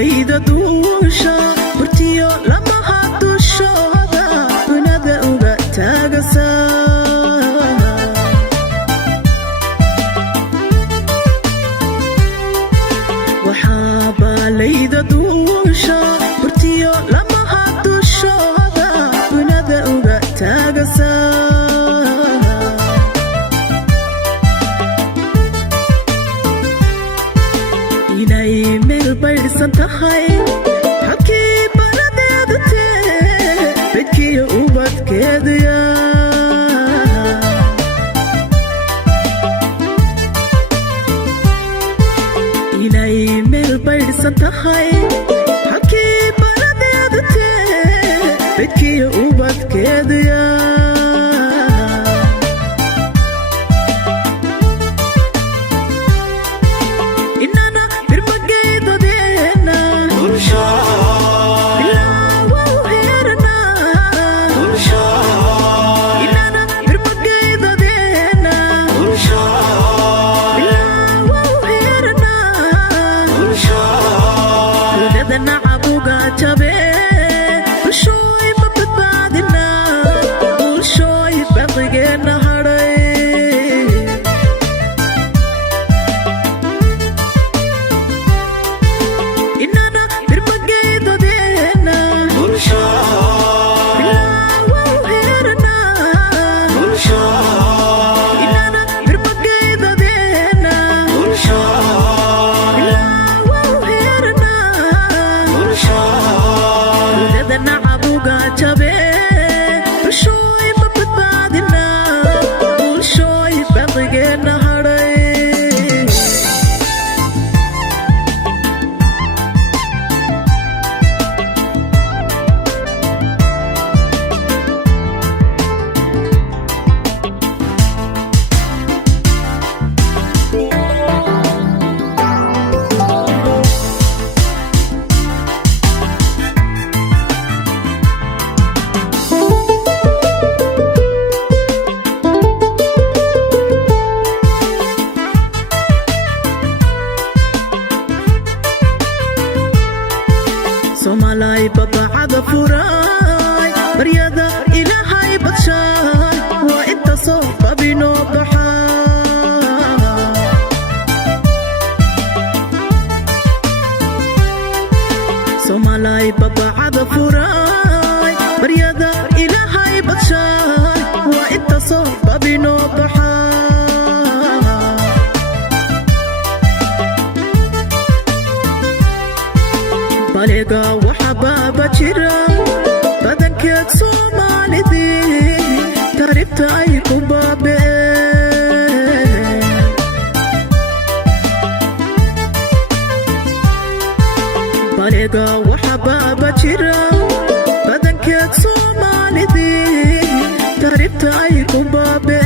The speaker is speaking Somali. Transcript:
layda duusha burtiyo lamaha dushooda dunada uga taagasa waxaaba layda duusha burtiyo lamaha dushooda dunada uga taagasa inay meel baydhsan tahay halkii baradeedu tee bedkiyo ubadkeeduya inay meel baydhsan tahay halkii baradeedu tee bedkiyo ubadkeeduya somalay babacada furay baryada ilaahay badshay waa inta soo babinoo baxa somalay babacada furay baryada ilaahay badshay waa inta soo babinoo baxa baliga waxa baaba jira badankeed soomaalidii taariibta ay ku baabeen baliga waxa baaba jira badankeed soomaalidii taariibta ay ku baabeen